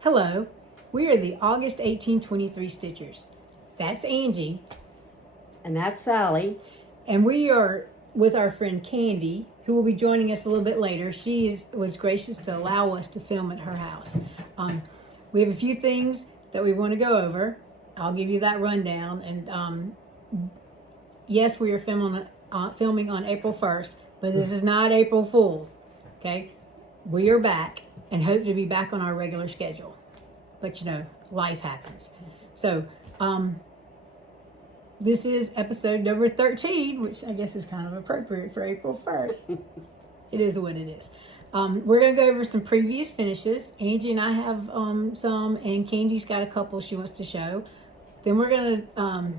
Hello, we are the August 1823 Stitchers. That's Angie. And that's Sally. And we are with our friend Candy, who will be joining us a little bit later. She was gracious to allow us to film at her house. We have a few things that we want to go over. I'll give you that rundown. And yes, we are filming on April 1st, but this is not April Fool's. Okay? We are back and hope to be back on our regular schedule. But you know, life happens. So, this is episode number 13, which I guess is kind of appropriate for April 1st. It is what it is. We're going to go over some previous finishes. Angie and I have some, and Candy's got a couple she wants to show. Then we're going to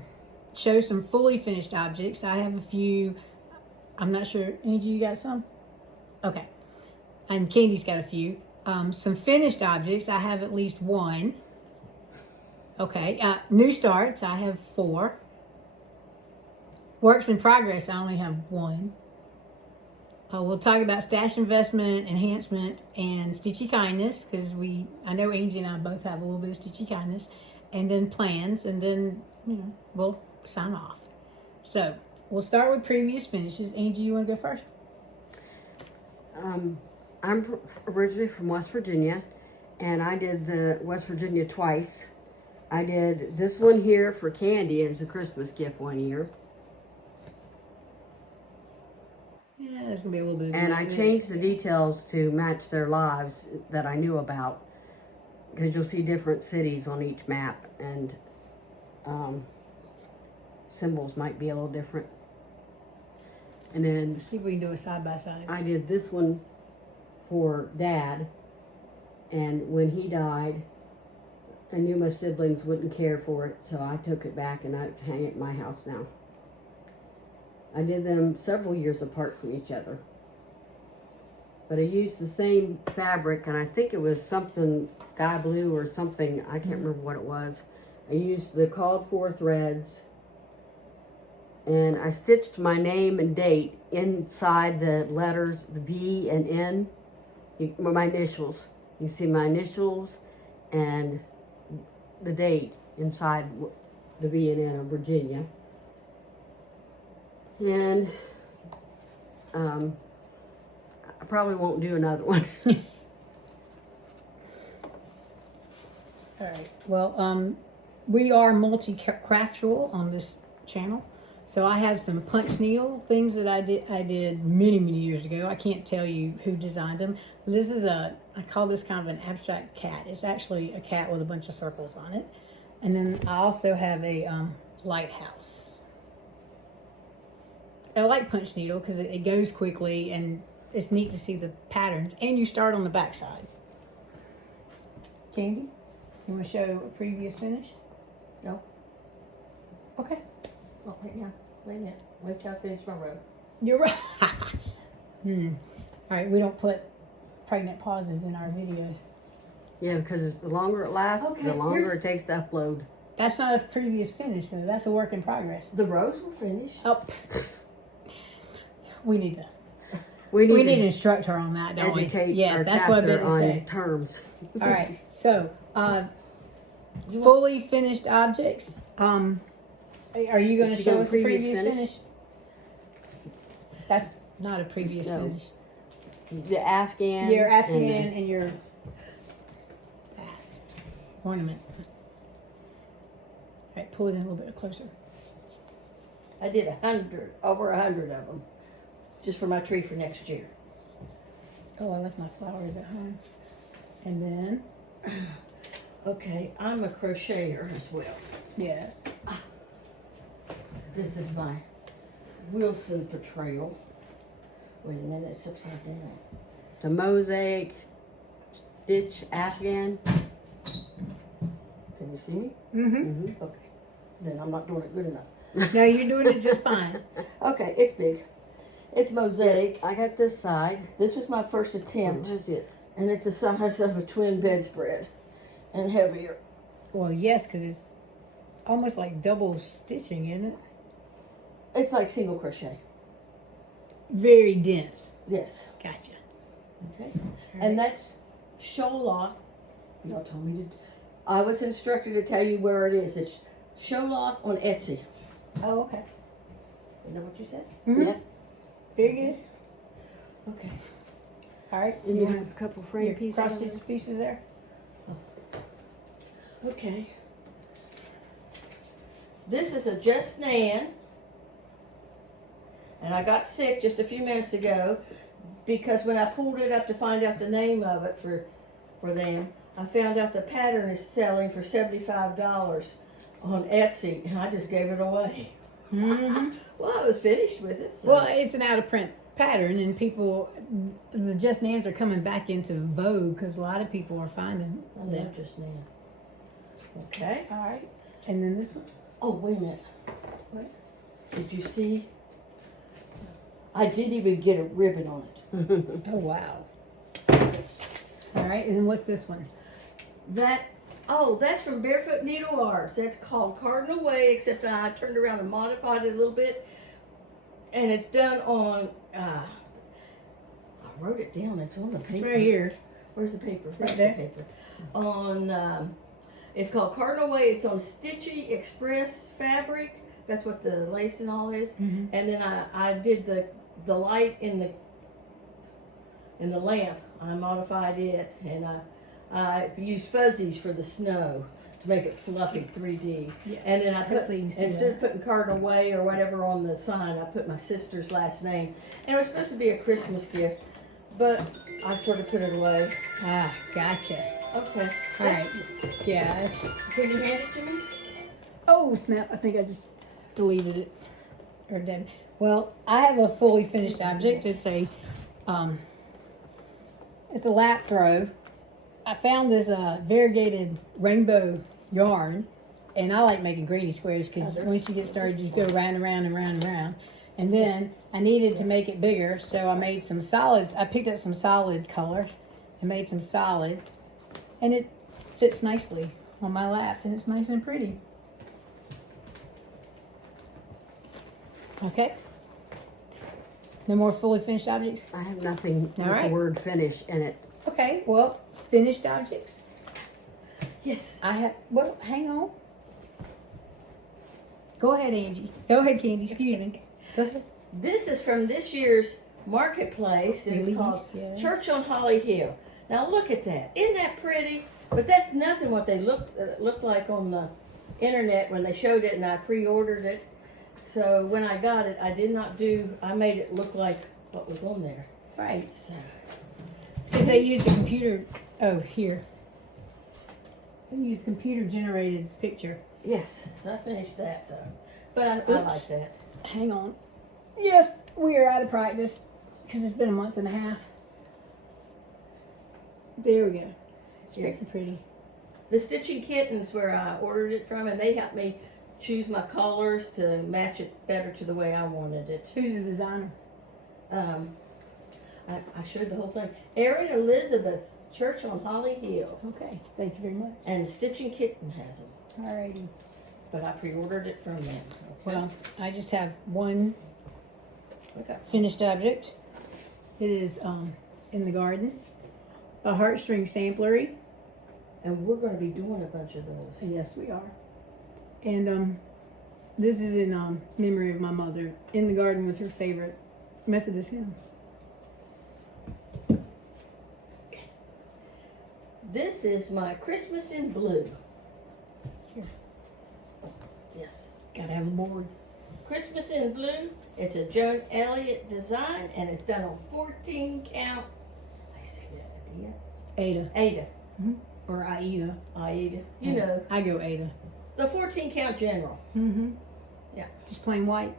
show some fully finished objects. I have a few. I'm not sure. Angie, you got some? Okay. And Candy's got a few. Some finished objects. I have at least one. Okay. New starts. I have 4. Works in progress, I only have 1. We'll talk about stash investment, enhancement, and stitchy kindness, because I know Angie and I both have a little bit of stitchy kindness, and then plans, and then, we'll sign off. So, we'll start with previous finishes. Angie, you want to go first? I'm originally from West Virginia, and I did the West Virginia twice. I did this one here for Candy as a Christmas gift one year. Yeah, there's going to be a little bit. And I changed the details to match their lives that I knew about, because you'll see different cities on each map, and symbols might be a little different. And then see if we can do it side by side. I did this one for Dad, and when he died, I knew my siblings wouldn't care for it, so I took it back and I hang it at my house now. I did them several years apart from each other. But I used the same fabric, and I think it was something sky blue or something. I can't remember what it was. I used the called for threads, and I stitched my name and date inside the letters, the V and N, my initials. You see my initials and the date inside the V and N of Virginia. And I probably won't do another one. All right. Well, we are multi-craftual on this channel. So I have some punch needle things that I did many years ago. I can't tell you who designed them. This is I call this kind of an abstract cat. It's actually a cat with a bunch of circles on it. And then I also have a lighthouse. I like punch needle because it goes quickly and it's neat to see the patterns. And you start on the back side. Candy, you want to show a previous finish? No. Okay. Oh, wait now. Wait a minute. Wait till I finish my row. You're right. All right, we don't put pregnant pauses in our videos. Yeah, because the longer it lasts, the longer it takes to upload. That's not a previous finish, though. That's a work in progress. The rows will finish. Oh, we need to instruct her on that, don't educate we? Yeah, our that's what I meant chapter to on say. terms. All right, so fully finished objects. Are you going to show us a previous finish? That's not a previous finish. The Afghan. Your Afghan and your ornament. All right, pull it in a little bit closer. I did over 100 of them, just for my tree for next year. Oh, I left my flowers at home. And then? Okay, I'm a crocheter as well. Yes. This is my Wilson portrayal. Wait a minute, it's upside down. The mosaic stitch Afghan. Can you see me? Mm-hmm. Okay, then I'm not doing it good enough. No, you're doing it just fine. Okay, it's big. It's mosaic. I got this side. This was my first attempt. What is it? And it's the size of a twin bedspread and heavier. Well, yes, because it's almost like double stitching, isn't it? It's like single crochet. Very dense. Yes. Gotcha. Okay. All And right. that's Sholach Y'all told me to. I was instructed to tell you where it is. It's Sholach on Etsy. Oh, okay. You know what you said? Mm-hmm. Yeah. Very good. Okay. All right. And you have a couple frame your pieces. cross-stitch pieces there. Okay. This is a Just Nan. And I got sick just a few minutes ago because when I pulled it up to find out the name of it for them, I found out the pattern is selling for $75 on Etsy, and I just gave it away. Mm-hmm. Well, I was finished with it. So. Well, it's an out-of-print pattern, and people, the Just Nans are coming back into vogue because a lot of people are finding I them. love Just Nan. Okay. All right. And then this one. Oh, wait a minute. What? Did you see? I didn't even get a ribbon on it. Oh, wow. All right. And then what's this one? That's from Barefoot Needle Arts. That's called Cardinal Way, except that I turned around and modified it a little bit. And it's done on, I wrote it down. It's on the paper. It's right here. Where's the paper? There's there. the paper. On, it's called Cardinal Way. It's on Stitchy Express fabric. That's what the lace and all is. Mm-hmm. And then I did the light in the lamp. I modified it, and I used fuzzies for the snow to make it fluffy 3D. Yes. And then I put, Hopefully you can see instead of putting Cardinal Way or whatever on the sign, I put my sister's last name. And it was supposed to be a Christmas gift, but I sort of put it away. Ah, gotcha. Okay. All right. Yeah. Can you hand it to me? Oh, snap. I think I just deleted it. Or did. Well, I have a fully finished object. It's a lap throw. I found this variegated rainbow yarn, and I like making granny squares because once you get started, you just go round and round and round and round. And then I needed to make it bigger, so I made some solids. I picked up some solid colors and made some solid, and it fits nicely on my lap, and it's nice and pretty. Okay. No more fully finished objects? I have nothing with right. the word finish in it. Okay, well, finished objects. Yes. I have, well, hang on. Go ahead, Angie. Go ahead, Candy, excuse me. Go ahead. This is from this year's marketplace. It's Release, called yeah. Church on Holly Hill. Now look at that. Isn't that pretty? But that's nothing what they looked like on the internet when they showed it, and I pre-ordered it. So when I got it, I made it look like what was on there. Right. So, Since they used a computer, here. They used computer-generated picture. yes, so I finished that though. But I like that. Hang on. Yes, we are out of practice because it's been a month and a half. There we go. It's Yes. very pretty. The Stitchen Kitten is where I ordered it from, and they helped me choose my colors to match it better to the way I wanted it. Who's the designer? I showed the whole thing. Erin Elizabeth, Church on Holly Hill. Okay, thank you very much. And the Stitchen Kitten has them. Alrighty. But I pre-ordered it from them. Okay. Well, I just have one Okay. finished object. It is in the garden. A Heartstring Samplery. And we're going to be doing a bunch of those. Yes, we are. And this is in memory of my mother. In the Garden was her favorite Methodist hymn. This is my Christmas in Blue. Here. Yes. Gotta have a board. Christmas in Blue. It's a Joan Elliott design, and it's done on 14 count. I say that, Ada. Ada. Or Aida. Aida. You know, I go Ada. the 14 count general. Mm-hmm. Yeah. Just plain white.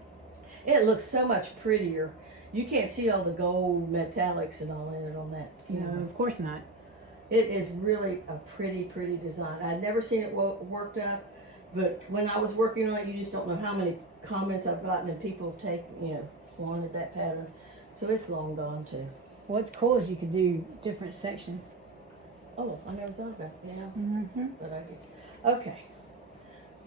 It looks so much prettier. You can't see all the gold metallics and all in it on that. No, of course not. It is really a pretty, pretty design. I'd never seen it worked up, but when I was working on it, you just don't know how many comments I've gotten and people have wanted that pattern. So it's long gone too. What's cool is you could do different sections. Oh, I never thought about that. Yeah, Mm-hmm. but I did. Okay.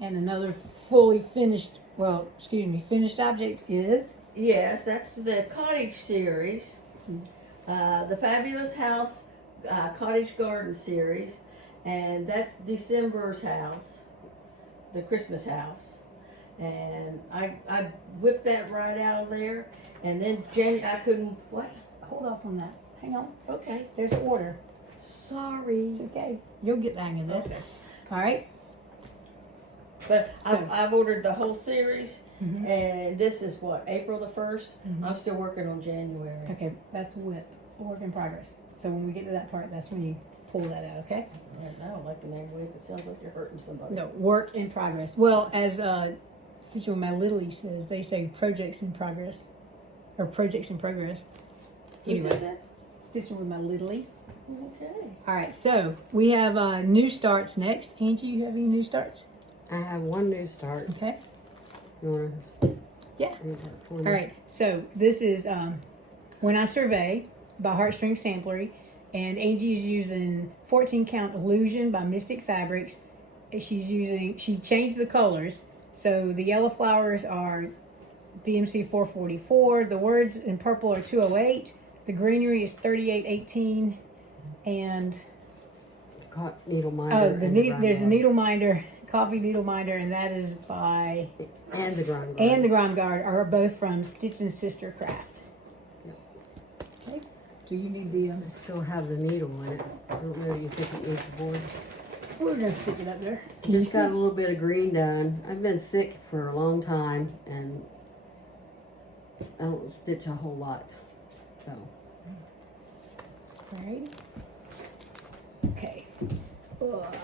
And another fully finished, finished object is? Yes, that's the Cottage series, the Fabulous House Cottage Garden series, And that's December's house, the Christmas house. And I whipped that right out of there. And then January, I couldn't, what? Hold off on that. Hang on. Okay. There's an order. Sorry. It's okay. You'll get the hang of this. Okay. All right. But So- I've ordered the whole series, Mhm. and this is what, April the 1st? Mhm. I'm still working on January. Okay, that's whip. Work in progress. So when we get to that part, that's when you pull that out, okay? I don't like the name whip. It sounds like you're hurting somebody. No, work in progress. Well, as Stitch with My Little says, they say projects in progress. Or projects in progress. Who says that? Stitching with My Little. Okay. All right, so we have new starts next. Angie, you have any new starts? I have one new start. Okay. You wanna? Yeah. I need that for me. All right, so this is When I Survey by Heartstring Samplery, and Angie's using 14 Count Illusion by Mystic Fabrics. She changed the colors. So the yellow flowers are DMC 444, the words in purple are 208, the greenery is 3818, and Caught needle minder. oh, and the there's a grind needle minder, coffee needle minder, and that is by guard. And the grind. and the Grime Guard are both from Stitchen Sister Craft. Yep. Okay. Do you need the? I still have the needle in it. I don't know. You think it needs the board? We're gonna stick it up there. Can you Just got a see? little bit of green done. I've been sick for a long time, and I don't stitch a whole lot. So All right. Okay. Ugh.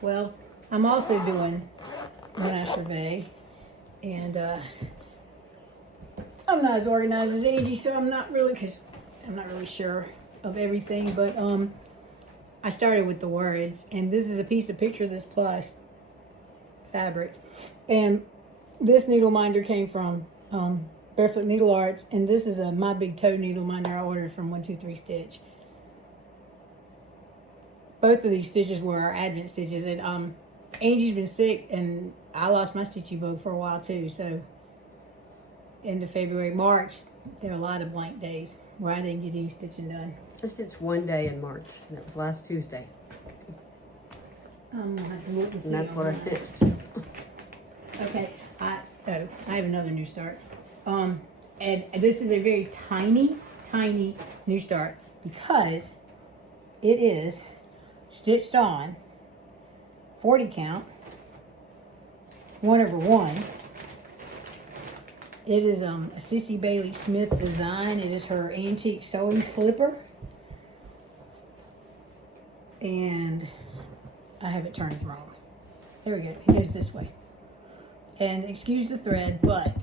Well, I'm also doing When I Survey, and I'm not as organized as Angie, so I'm not really sure of everything, but I started with the words, and this is a piece of Picture This Plus fabric, and this needle minder came from Barefoot Needle Arts, and this is a My Big Toe needle minder I ordered from 123 Stitch. Both of these stitches were our Advent stitches, and Angie's been sick, and I lost my stitchy book for a while too, so end of February, March, there are a lot of blank days where I didn't get any stitching done. I stitched one day in March, and that was last Tuesday, I'll have to look and see and that's on what I that. stitched. Okay, I have another new start. And this is a very tiny new start because it is stitched on 40 count, 1/1. It is a Cissy Bailey Smith design. It is her antique sewing slipper. And I have it turned wrong. There we go. It goes this way. And excuse the thread, but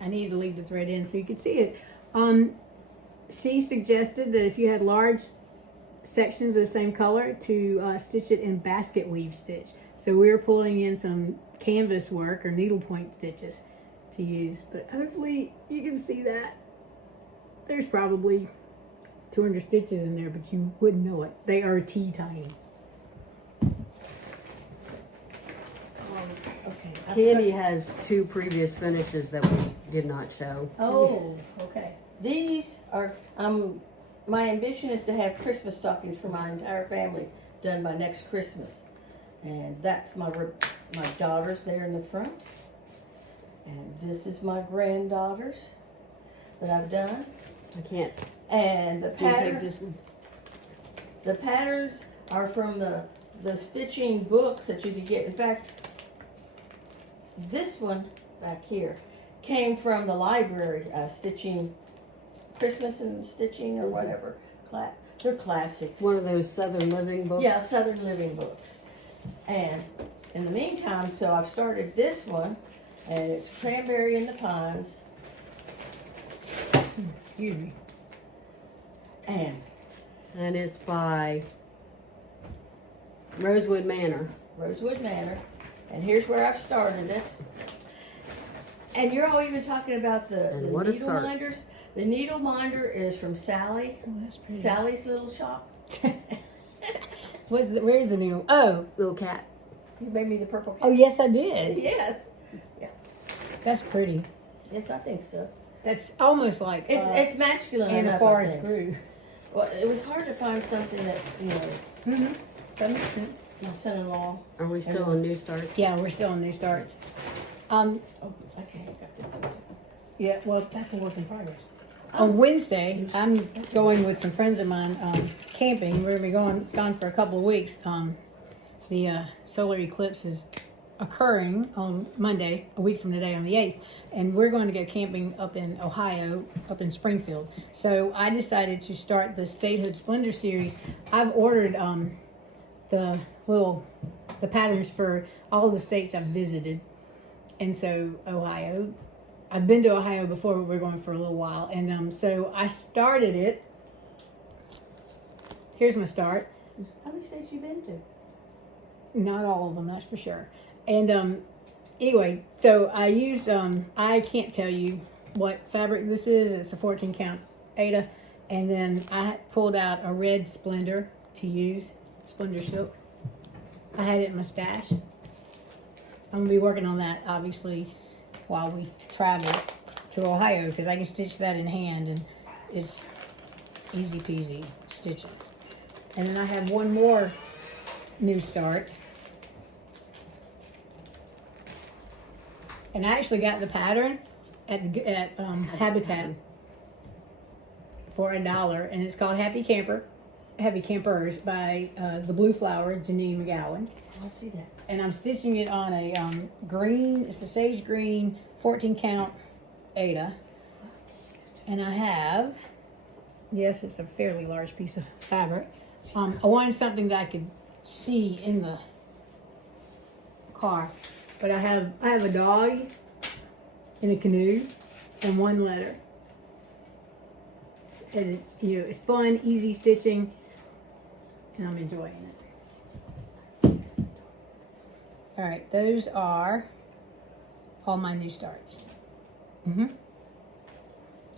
I needed to leave the thread in so you could see it. She suggested that if you had large sections of the same color to stitch it in basket weave stitch. So we were pulling in some canvas work or needle point stitches to use, but hopefully you can see that. There's probably 200 stitches in there, but you wouldn't know it. They are tiny. Okay. Candy has two previous finishes that we did not show. Oh, okay. These are, my ambition is to have Christmas stockings for my entire family done by next Christmas. And that's my daughters there in the front. And this is my granddaughters that I've done. I can't. And the Can you take pattern, this one? the patterns are from the stitching books that you could get. In fact, this one back here came from the library, stitching, Christmas and stitching or whatever. They're classics. One of those Southern Living books. Yeah, Southern Living books. And in the meantime, so I've started this one, and it's Cranberry in the Pines. Excuse me. And it's by Rosewood Manor. Rosewood Manor. And here's where I've started it. And you're all even talking about the And what a needle start. minders. The needle minder is from Sally. Oh, that's pretty. Sally's Little Shop. Where's the needle? Oh, Little cat. You made me the purple oh cat. yes, I did. Yes. That's pretty. Yes, I think so. That's almost like It's masculine Anna enough, I Forrest think. grew. Well, it was hard to find something that, you know, Mm-hmm. That makes sense. my son-in-law. Are we still on New Start? Yeah, we're still on new starts. Oh, okay, I got this one. Yeah, well, that's a work in progress. On Wednesday, I'm going with some friends of mine camping. We're gonna be gone for a couple of weeks. The solar eclipse is occurring on Monday, a week from today, on the 8th, and we're going to go camping up in Ohio, up in Springfield. So I decided to start the Statehood Splendor series. I've ordered the patterns for all the states I've visited, and so Ohio. I've been to Ohio before, but we're going for a little while. And so I started it. Here's my start. How many states you been to? Not all of them, that's for sure. And anyway, so I used, I can't tell you what fabric this is. It's a 14 count Aida. And then I pulled out a red Splendor to use, Splendor silk. I had it in my stash. I'm going to be working on that, obviously, while we travel to Ohio, because I can stitch that in hand and it's easy peasy stitching. And then I have one more new start. And I actually got the pattern at Habitat for $1, and it's called Happy Campers by the Blue Flower, Janine McGowan. I'll see that. And I'm stitching it on a green, it's a sage green 14 count Aida. And I have, yes, it's a fairly large piece of fabric. I wanted something that I could see in the car. But I have a dog in a canoe and one letter. And it's, you know, it's fun, easy stitching, and I'm enjoying it. All right, those are all my new starts.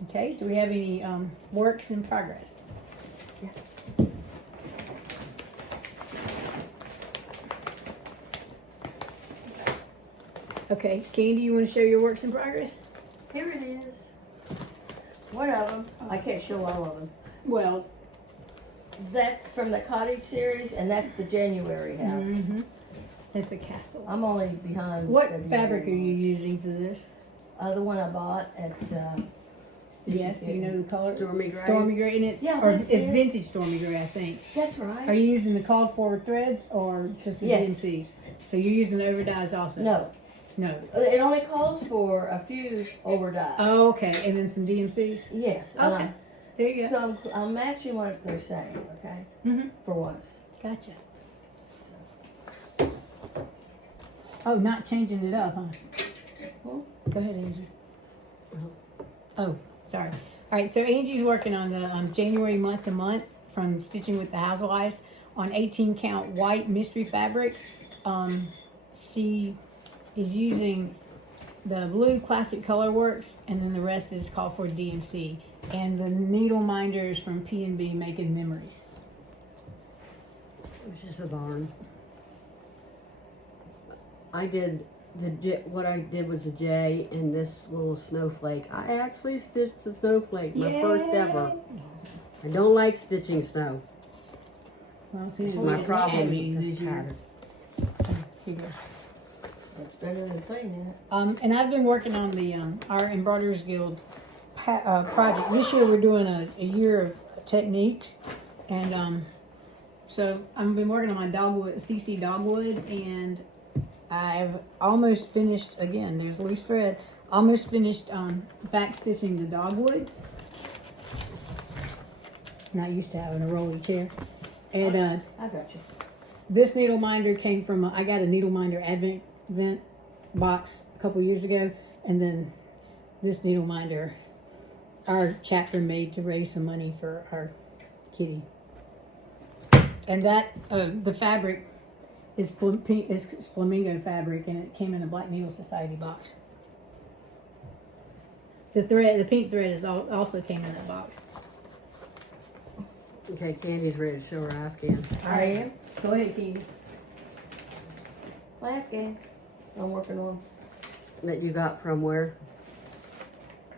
Okay, do we have any works in progress? Yeah. Okay, Candy, you want to show your works in progress? Here it is. One of them. I can't show all of them. Well, That's from the Cottage series, and that's the January house. it's a castle. I'm only behind. What February. fabric are you using for this? The one I bought at. Yes, do you know the color? Stormy Gray. Stormy Gray, in it? Yeah, or that's it's it. vintage Stormy Gray, I think. That's right. Are you using the called forward threads or just the Yes. DMCs? So you're using the overdyes also? No, No. it only calls for a few overdyes. Oh, okay. And then some DMCs? Yes. Okay. There you go. So I'm matching what they're saying. Okay. Mm-hmm. For once. Gotcha. Oh, not changing it up, huh? Hmm? Go ahead, Angie. Oh, sorry. All right, so Angie's working on the January month to month from Stitching with the Housewives on 18 count white mystery fabric. She is using the blue Classic Color Works, and then the rest is called for DMC. And the needle minder is from PnBmakingmemories. Which is a barn. What I did was a J and this little snowflake. I actually stitched a snowflake, my first ever. I don't like stitching snow. Well, see, This is we my didn't problem have any with this this year. pattern. Here you go. It's better than cleaning it. And I've been working on the our Embroiderers Guild project. This year we're doing a year of techniques, and so I've been working on my dogwood, Cissy dogwood, and I've almost finished. Again, there's loose thread. Almost finished back stitching the dogwoods. Not used to having a rolly chair, and I got you. this needle minder came from I got a needle minder advent box a couple years ago, and then this needle minder our chapter made to raise some money for our kitty. And that the fabric is flamingo fabric, and it came in a Black Needle Society box. The pink thread is also came in that box. Okay, Candy's ready to show her Afghan. I am. Go ahead, Candy. My Afghan. I'm working on. That you got from where?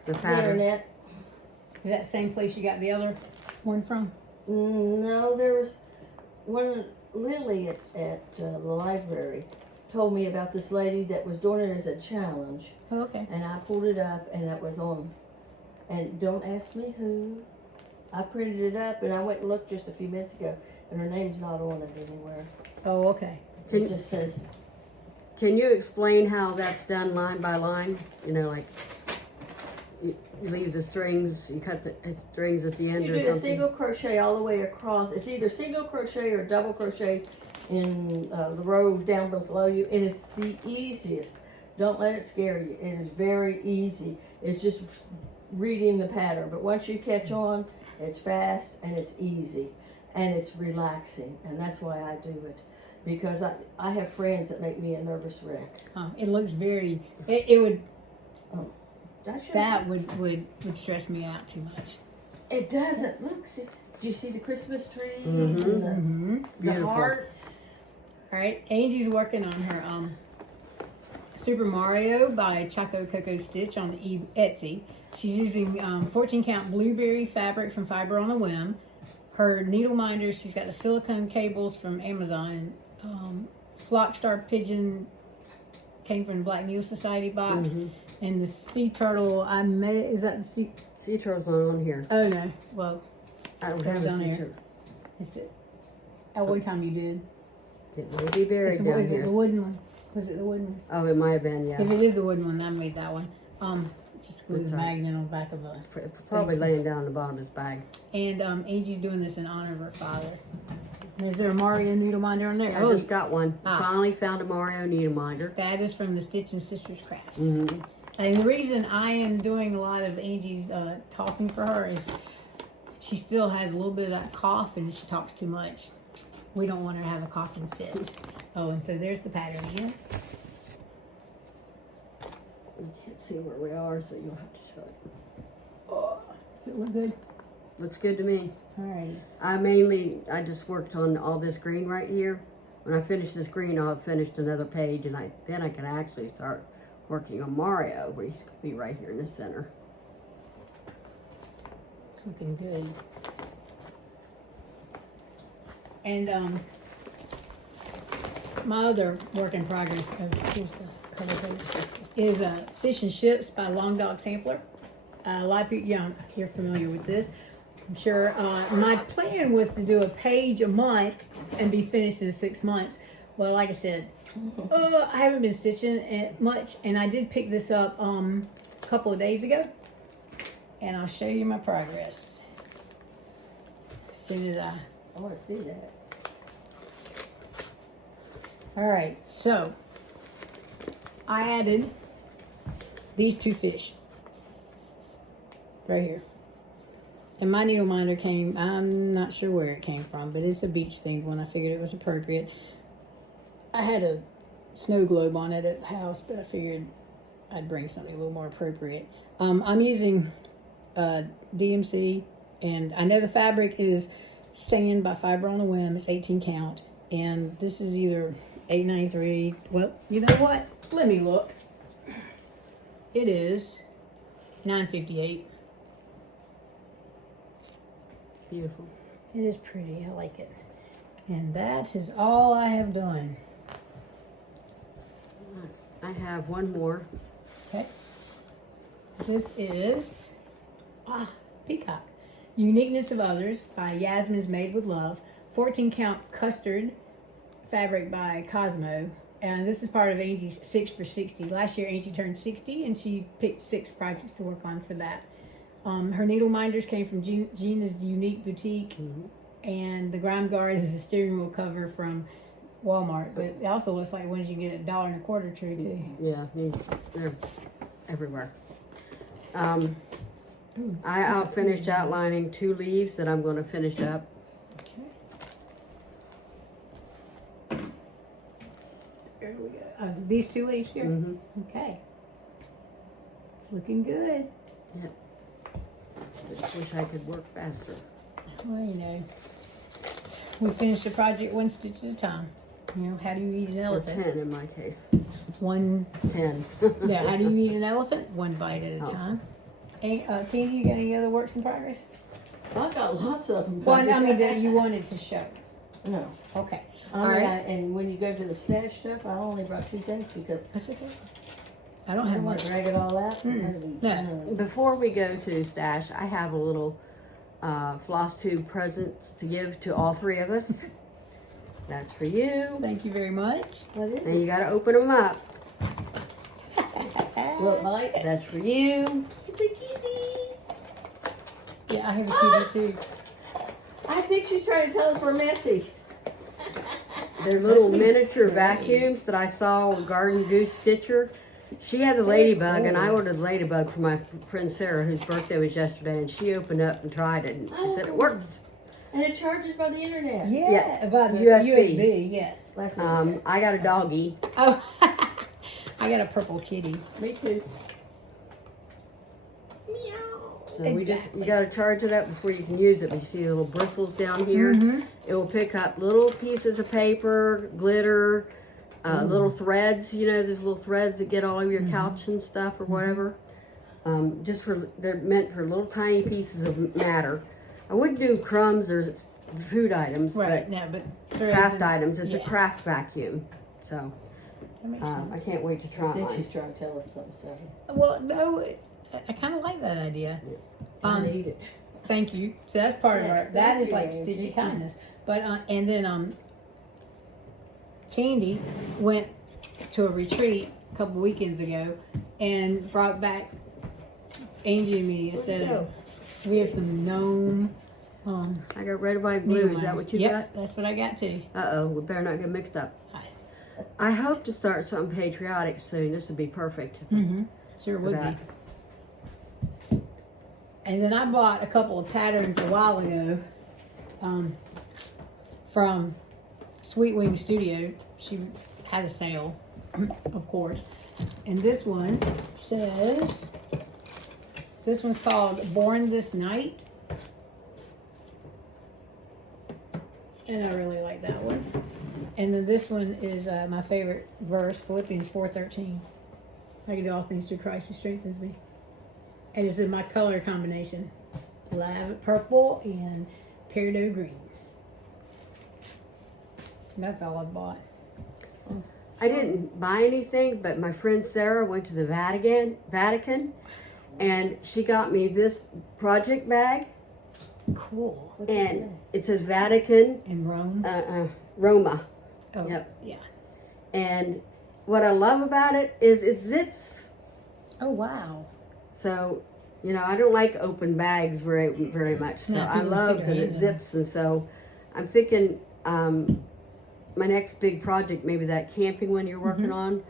The The pattern. internet. Is that the same place you got the other one from? No, there was one. Lily at the library told me about this lady that was doing it as a challenge, Oh, okay. and I pulled it up, and it was on. And don't ask me who. I printed it up, and I went and looked just a few minutes ago, and her name's not on it anywhere. Oh, okay. It just says. Can you explain how that's done line by line? You know, like you leave the strings, you cut the strings at the end You or do a something. single crochet all the way across. It's either single crochet or double crochet in the row down below you. It is the easiest. Don't let it scare you. It is very easy. It's just reading the pattern. But once you catch on, it's fast and it's easy and it's relaxing. And that's why I do it. Because I have friends that make me a nervous wreck. It looks very. It would. That Would stress me out too much. It doesn't. Look, see, do you see the Christmas trees Mhm. and Mm-hmm. the Beautiful. hearts? All right, Angie's working on her Super Mario by Choco Cocco Stitch on Etsy. She's using 14 count blueberry fabric from Fiber on a Whim. Her needle minder, she's got the silicone cables from Amazon. Flockstar Pigeon came from the Black Needle Society box. Mhm. And the sea turtle, is that the sea? Sea turtle's not on here. Oh no, well, I don't It's have a on sea here. turtle. it's it. At one time you did. It may be buried down Is it here. the wooden one? Was it the wooden one? Oh, it might have been, yeah. If it is the wooden one, I made that one. Just glue the That's right. magnet on the back of it. Probably laying down the bottom of his bag. And Angie's doing this in honor of her father. Is there a Mario needle minder on there? I just got one. Ah. Finally found a Mario needle minder. That is from the Stitchen Sisters Crafts. Mm-hmm. And the reason I am doing a lot of Angie's talking for her is she still has a little bit of that cough and she talks too much. We don't want her to have a coughing fit. Oh, and so there's the pattern again. I can't see where we are, so you'll have to show it. Does it look good? Looks good to me. Alrighty. I just worked on all this green right here. When I finish this green, I'll have finished another page, and then I can actually start working on Mario, where he's going to be right here in the center. It's looking good. And my other work in progress is Fish and Ships by Long Dog Sampler. A lot of people, you're familiar with this, I'm sure. My plan was to do a page a month and be finished in 6 months. Well, like I said, I haven't been stitching much, and I did pick this up a couple of days ago, and I'll show you my progress as soon as I want to see that. All right, so I added these two fish right here. And my needle minder came, I'm not sure where it came from, but it's a beach themed one. I figured it was appropriate. I had a snow globe on it at the house, but I figured I'd bring something a little more appropriate. I'm using DMC, and I know the fabric is Sand by Fiber on a Whim. It's 18 count, and this is either $8.93. Well, you know what? Let me look. It is $9.58. Beautiful. It is pretty. I like it. And that is all I have done. I have one more. Okay. This is Peacock. Uniqueness of Others by Yasmine's Made with Love. 14 count custard fabric by Cosmo. And this is part of Angie's 6 for 60. Last year Angie turned 60 and she picked 6 projects to work on for that. Her needle minders came from Gina's Unique Boutique. Mm-hmm. And the Grime Guard is a steering wheel cover from Walmart. But it also looks like ones you get at $1.25 too. Yeah, they're everywhere. I'll finish outlining 2 leaves that I'm going to finish up. Okay. There we go. These 2 leaves here? Mm-hmm. Okay. It's looking good. Yep. Just wish I could work faster. Well, you know, we finish the project 1 stitch at a time. You know, how do you eat an Or elephant? 10 in my case. 1, 10. yeah, how do you eat an elephant? 1 bite at a Oh. time. Candy, you got any other works in progress? I got lots of them. Well, I mean, that you wanted to show. No. Okay. All All right. right. And when you go to the stash stuff, I only brought 2 things because That's okay. I don't I have don't want much. to drag it all out. No. Before we go to stash, I have a little Flosstube present to give to all 3 of us. That's for you. Thank you very much. What is And you gotta open them up. Will it bite? That's for you. It's a kitty. Yeah, I have a kitty too. I think she's trying to tell us we're messy. They're little miniature vacuums that I saw on Garden Goose Stitcher. She had a ladybug, and I ordered a ladybug for my friend Sarah, whose birthday was yesterday, and she opened up and tried it, and she said it works. And it charges by the internet. Yeah, about the USB. USB, yes. I got a doggy. Oh, I got a purple kitty. Me too. So you Exactly. gotta charge it up before you can use it. But you see the little bristles down here? Mhm. It will pick up little pieces of paper, glitter, little threads, you know, those little threads that get all over your couch and stuff or whatever. They're meant for little tiny pieces of matter. I wouldn't do crumbs or food items, Right, but no, but craft items. It's a yeah. craft vacuum. So That makes I sense. can't wait to I try think mine. she's trying to tell us something, Sally. Well, no, I kind of like that idea. I need it. Thank you. So that's part Yes, of our. That thank is you, like Angie. Stitchy kindness. But and then Candy went to a retreat a couple weekends ago and brought back Angie and me a set of. We have some gnome. I got red, white, blue. Is that needle what you Yep, that's what I got too. got? Uh-oh, we better not get mixed up. Nice. I hope to start something patriotic soon. This would be perfect. Mm-hmm. Sure for would that. be. And then I bought a couple of patterns a while ago from Sweet Wing Studio. She had a sale, of course. And this one says, this one's called Born This Night. And I really like that one. And then this one is my favorite verse, Philippians 4:13. I can do all things through Christ who strengthens me. And it's in my color combination. Live purple and peridot green. And that's all I bought. I didn't buy anything, but my friend Sarah went to the Vatican, and she got me this project bag, Cool. and it says Vatican, In Rome. Roma. Oh, Yep. yeah. And what I love about it is it zips. Oh, wow. So, you know, I don't like open bags very much. So No, I people love stick that their it hands in. zips. And so I'm thinking my next big project, maybe that camping one you're working on,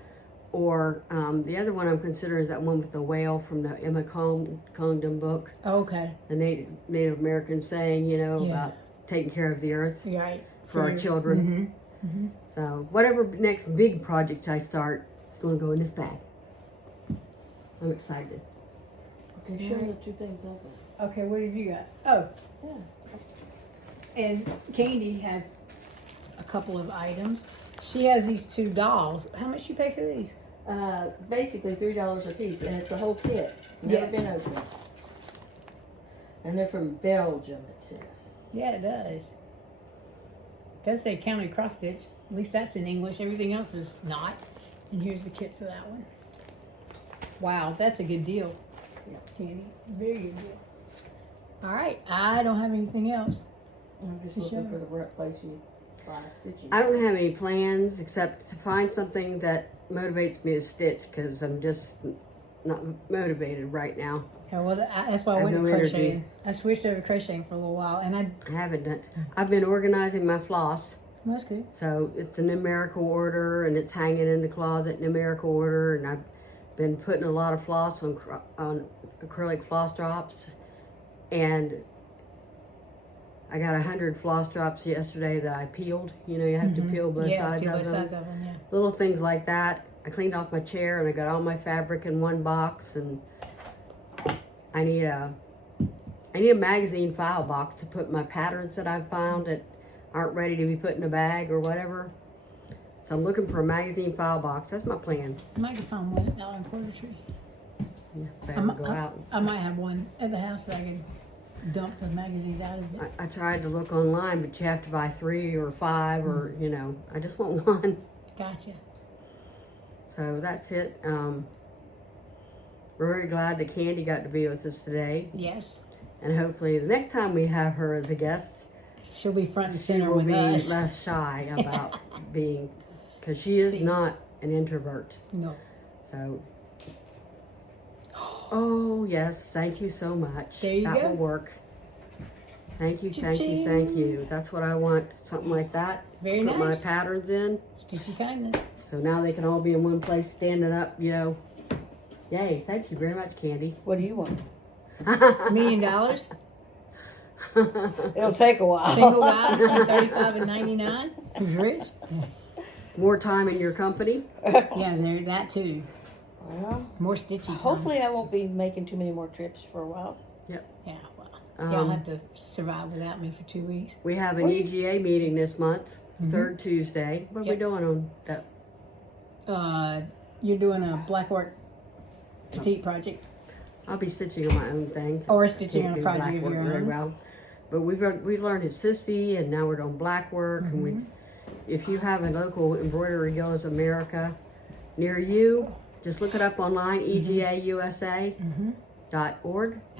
or the other one I'm considering is that one with the whale from the Emma Condon book, Okay. the Native American saying, you know, Yeah. about taking care of the earth You're right. for our children. So whatever next big project I start is going to go in this bag. I'm excited. Okay, show the 2 things over. Okay, what have you got? Oh. Yeah. And Candy has a couple of items. She has these 2 dolls. How much you pay for these? Basically $3 a piece, and it's the whole kit. Never Yes. been opened. And they're from Belgium, it says. Yeah, it does. It does say county cross stitch. At least that's in English. Everything else is not. And here's the kit for that one. Wow, that's a good deal. Yeah. Candy. Very good deal. All right. I don't have anything else. I'm just To looking show. for the right place you buy stitching. I don't have any plans except to find something that motivates me to stitch because I'm just not motivated right now. Yeah, well, that's why I I went have to no energy. crocheting. I switched over to crocheting for a little while, and I haven't done. I've been organizing my floss. that's good. So it's a numerical order and it's hanging in the closet numerical order, and I've been putting a lot of floss on acrylic floss drops, and I got 100 floss drops yesterday that I peeled. You know, you have to peel both sides peel of both them. sides of them. Yeah. Little things like that. I cleaned off my chair and I got all my fabric in one box, and I need a magazine file box to put my patterns that I've found that aren't ready to be put in a bag or whatever. So I'm looking for a magazine file box. That's my plan. I might find one at Dollar and Quarter Tree. Yeah, I, better mi- go I- out. I might have one at the house that I can dump the magazines out of it. I tried to look online, but you have to buy 3 or 5 or, you know, I just want one. Gotcha. So that's it. We're very glad that Candy got to be with us today. Yes. And hopefully the next time we have her as a guest, She'll be front and she center will with be us. less shy about being, because she is See. not an introvert. No. So, oh yes, thank you so much. There you that go. will work. Thank you, thank you, Cha-ching. thank you. That's what I want, something like that. Very Put my nice. patterns in, Stitchy kindness. so now they can all be in one place, standing up, you know. Yay, thank you very much, Candy. What do you want? $1 million. It'll take a while. Single guy between 35 and 99. Who's rich? More time in your company. Yeah, there that too. Well, More stitchy time. hopefully I won't be making too many more trips for a while. Yeah, well, y'all Um, have to survive without me for 2 weeks. We have an What do you- EGA meeting this month, Mhm. 3rd Tuesday. What are we Yep. doing on that? You're doing a blackwork petite project I'll be stitching on my own thing. or stitching Can't on a do project of black your work very own. well. But we learned at Cissy, and now we're doing black work. And Mm-hmm. if you have a local Embroidery Guilds of America near you, just look it up online, egausa.org.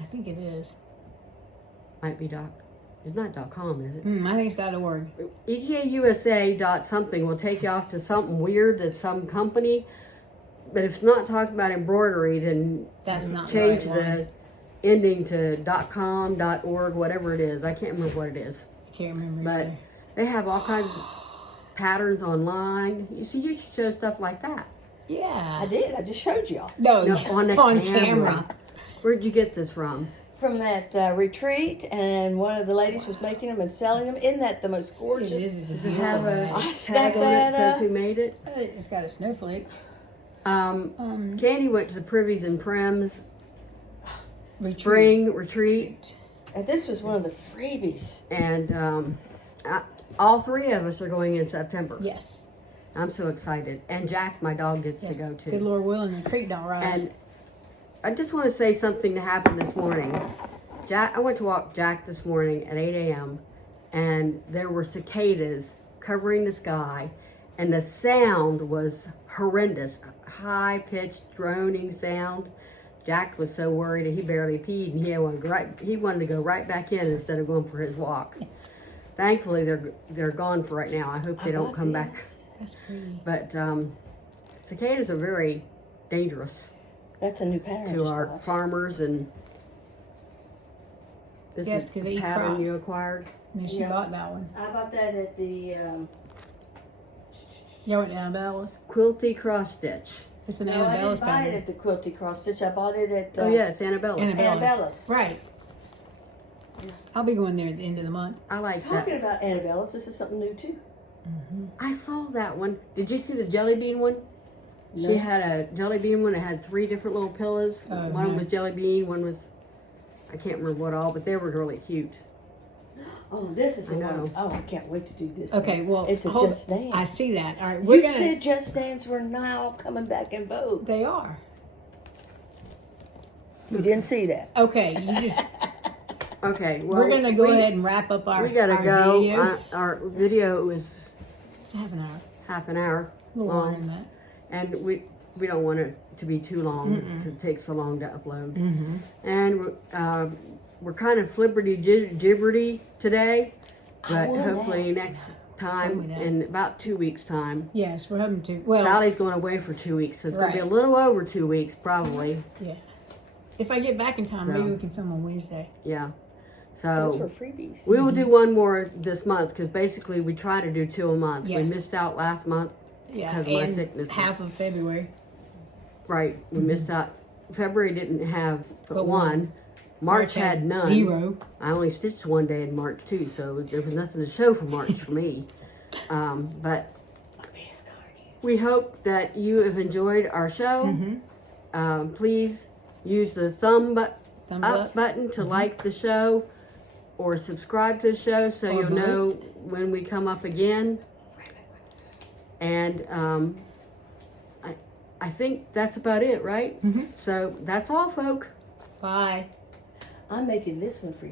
I think it is. Might be it's not .com, is it? I think it's .org. egausa something will take you off to something weird at some company. But if it's not talking about embroidery, then That's not the change right the one. ending to .com, .org, whatever it is. I can't remember what it is. I can't remember But either. they have all kinds of patterns online. You see, you should show stuff like that. Yeah. I did. I just showed y'all. No, No, on the on camera. camera. Where'd you get this from? From that retreat, and one of the ladies was making them and selling them. Isn't that the most gorgeous? It is. It's Does it have a I tag snapped on it that that says up. who made it? It's got a snowflake. Candy went to the Privies and Prims Retreat. spring retreat, And this was one of the freebies. and all 3 of us are going in September. Yes. I'm so excited. And Jack, my dog, gets Yes. to go too. Good Lord willing, the creek don't rise. And I just want to say something that happened this morning. I went to walk Jack this morning at 8 a.m. and there were cicadas covering the sky, and the sound was horrendous. High-pitched droning sound. Jack was so worried that he barely peed, and he wanted to go right back in instead of going for his walk. Thankfully, they're gone for right now. I hope they don't come back. That's pretty. But cicadas are very dangerous That's a new pattern. to our farmers, and this Yes, is 'cause the they eat pattern you crops. acquired. No, she Yeah. bought that one. I bought that at the. You went to Annabella's? Quilty cross stitch. It's an No, I Annabella's didn't buy it pattern. at the Quilty Cross Stitch. I bought it at. Oh yeah, it's Annabella's. Annabella's. Right. I'll be going there at the end of the month. I like that. Talking about Annabella's, this is something new too. I saw that one. Did you see the jelly bean one? No. She had a jelly bean one that had 3 different little pillows. Oh, One no. was jelly bean, one was, I can't remember what all, but they were really cute. Oh, this is the I know. one. Oh, I can't wait to do this. Okay, one. well, it's a hold- Just Dance. I see that. All right, we're You gonna. said Just Dance were now coming back in vogue. They are. You didn't see that. Okay, you just. Okay, well, we're gonna go ahead and wrap up our. We gotta our go. Video. Our video was It's half an hour. half an hour A little longer long, than that. and we don't want it to be too long because it takes so long to upload. Mm-hmm. And we're kind of flibberty gibberty today, but want hopefully that. next Tell time, me that. in about 2 weeks' time. Yes, we're hoping to. Well, Sally's going away for 2 weeks, so it's going to be a Right. little over 2 weeks, probably. yeah. If I get back in time, So- maybe we can film on Wednesday. Yeah. Those So were freebies. we will do one more this month because basically we try to do 2 a month. Yes. We missed out last month. Yeah, 'Cause of my and sickness. half of February. Right. We missed out. February didn't have but But one. one. March had none. 0. I only stitched one day in March too, so there was nothing to show for March for me. But we hope that you have enjoyed our show. Mm-hmm. Please use the thumbs Thumbs up up. button to like the show or subscribe to the show so Or you'll both. know when we come up again. And I think that's about it, right? Mhm. So that's all, folk. Bye. I'm making this one for you.